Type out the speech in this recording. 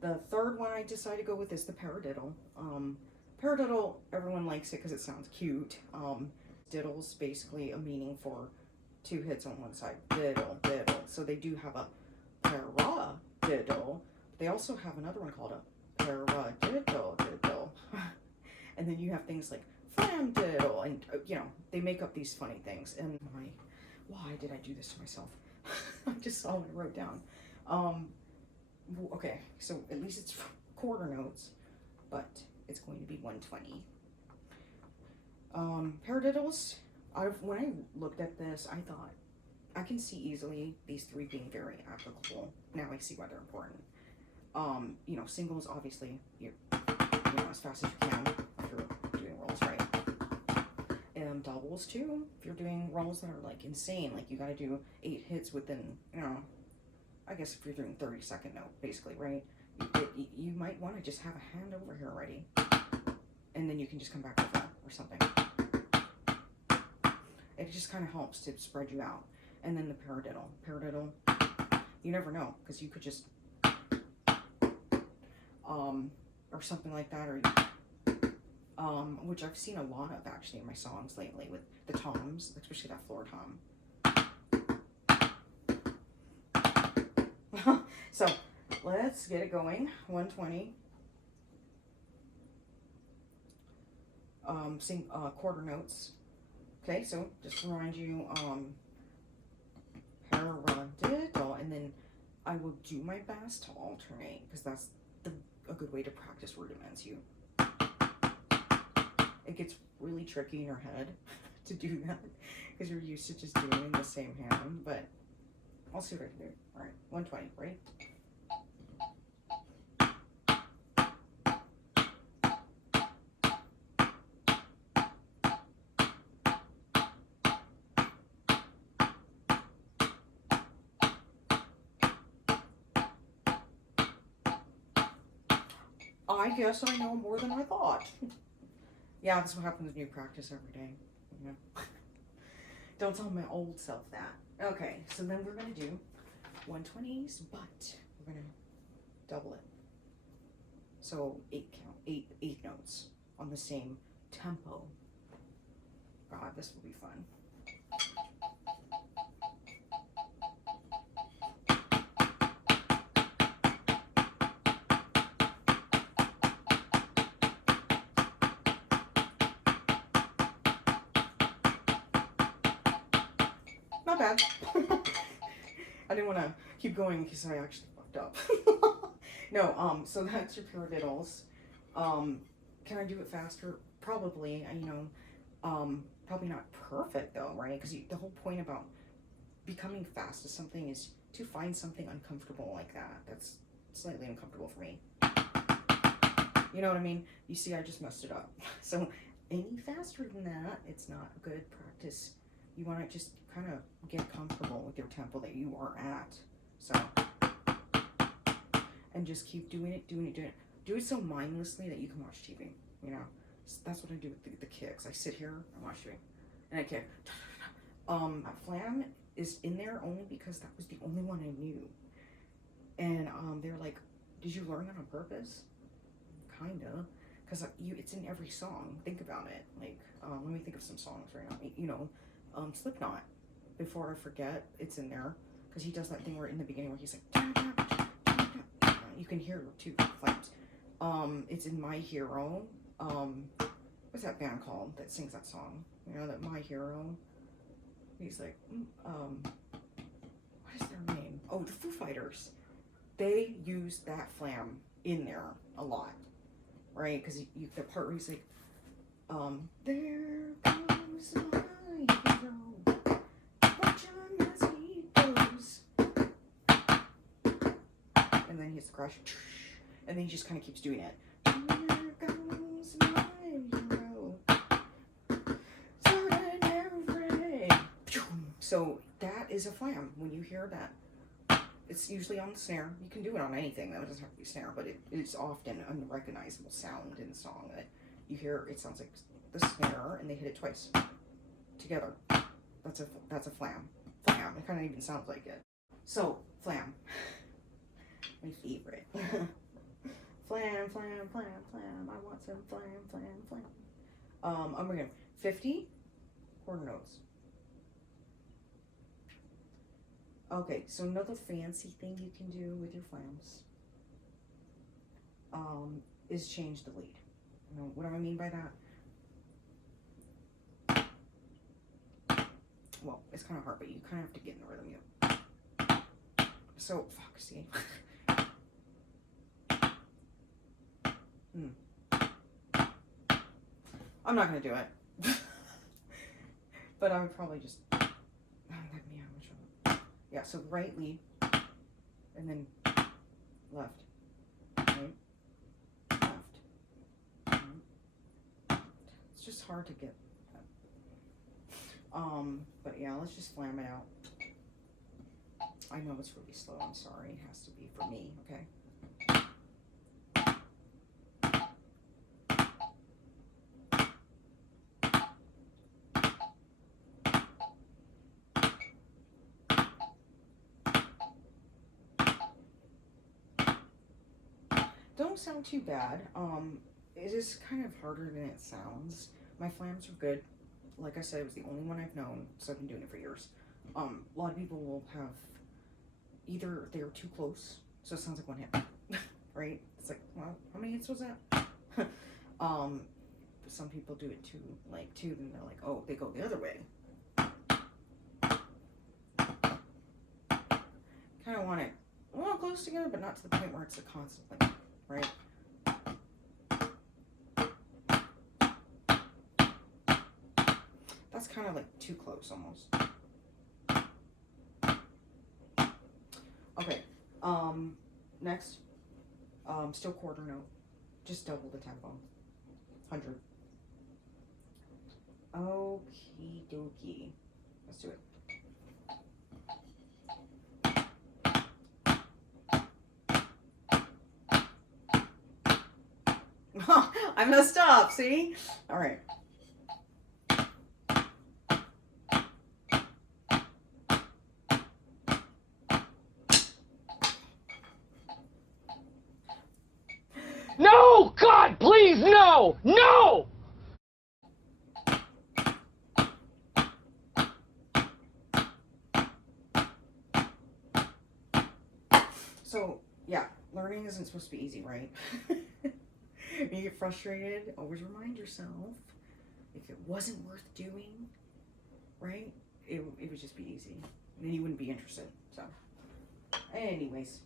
The third one I decided to go with is the Paradiddle. Paradiddle, everyone likes it because it sounds cute. Diddle's basically a meaning for 2 hits on one side. Diddle, diddle. So they do have a paradiddle. They also have another one called a paradiddle diddle. And then you have things like flam diddle, and you know, they make up these funny things. And why did I do this to myself? I just saw what I wrote down. Okay, so at least it's quarter notes, but it's going to be 120. Paradiddles, when I looked at this, I thought, I can see easily these 3 being very applicable. Now I see why they're important. You know, singles, obviously, you know, as fast as you can if you're doing rolls right. And doubles, too, if you're doing rolls that are, like, insane, like, you gotta do 8 hits within, you know, I guess if you're doing 30-second note, basically, right? You might want to just have a hand over here already, and then you can just come back with that or something. It just kind of helps to spread you out. And then the paradiddle, you never know, because you could just, or something like that, or which I've seen a lot of actually in my songs lately with the toms, especially that floor tom. So let's get it going. 120. Sing quarter notes. Okay, so just to remind you, paradiddle, and then I will do my best to alternate because that's a good way to practice rudiments. It gets really tricky in your head to do that because you're used to just doing the same hand, but I'll see what I can do. All right, 120, right? I guess I know more than I thought. Yeah, that's what happens when you practice every day. You know? Don't tell my old self that. Okay, so then we're gonna do 120s, but we're gonna double it. So 8 count, eight notes on the same tempo. God, this will be fun. Not bad. I didn't want to keep going because I actually fucked up. No, so that's your paradiddles. Can I do it faster? Probably. You know, probably not perfect though, right? Because the whole point about becoming fast at something is to find something uncomfortable like that. That's slightly uncomfortable for me. You know what I mean? You see, I just messed it up. So any faster than that, it's not good practice. You want to just kind of get comfortable with your tempo that you are at. So, and just keep doing it. Do it so mindlessly that you can watch TV, you know? So that's what I do with the kicks. I sit here, I watch TV, and I kick. Flam is in there only because that was the only one I knew. And they're like, did you learn that on purpose? Kinda. Because it's in every song. Think about it. Like, let me think of some songs right now. You know, Slipknot. Before I forget, it's in there. Because he does that thing where in the beginning where he's like, you can hear 2 flames. It's in My Hero. What's that band called that sings that song? You know, that My Hero. He's like, what is their name? Oh, the Foo Fighters. They use that flam in there a lot, right? Because the part where he's like, there comes my hero, watch him as he goes, and then he hits the crash, and then he just kind of keeps doing it. There comes my hero, so that is a flam. When you hear that, it's usually on the snare. You can do it on anything, though. It doesn't have to be snare, but it's often an unrecognizable sound in the song that you hear. It sounds like the snare, and they hit it twice together. That's a flam. Flam. It kind of even sounds like it. So, flam. My favorite. Flam, flam, flam, flam. I want some flam, flam, flam. I'm gonna 50 quarter notes. Okay, so another fancy thing you can do with your flams is change the lead. You know what do I mean by that? Well, it's kind of hard, but you kind of have to get in the rhythm. So, fuck, see? I'm not gonna do it. But I would probably just, yeah, so right lead, and then left, right, left, right. It's just hard to get that. But yeah, let's just flam it out. I know it's really slow, I'm sorry, it has to be for me, okay? Don't sound too bad. It is kind of harder than it sounds. My flams are good. Like I said, it was the only one I've known, so I've been doing it for years. A lot of people will have either they're too close, so it sounds like one hit, right? It's like, well, how many hits was that? Some people do it too, like two, and they're like, oh, they go the other way. Kind of want it a little close together, but not to the point where it's a constant thing, right? That's kind of like too close almost. Okay, next, still quarter note, just double the tempo, 100. Okie dokie, let's do it. I messed up, see? All right. No! God, please, no! No! So, yeah, learning isn't supposed to be easy, right? When you get frustrated, always remind yourself, if it wasn't worth doing, right, it would just be easy. And then you wouldn't be interested. So, anyways.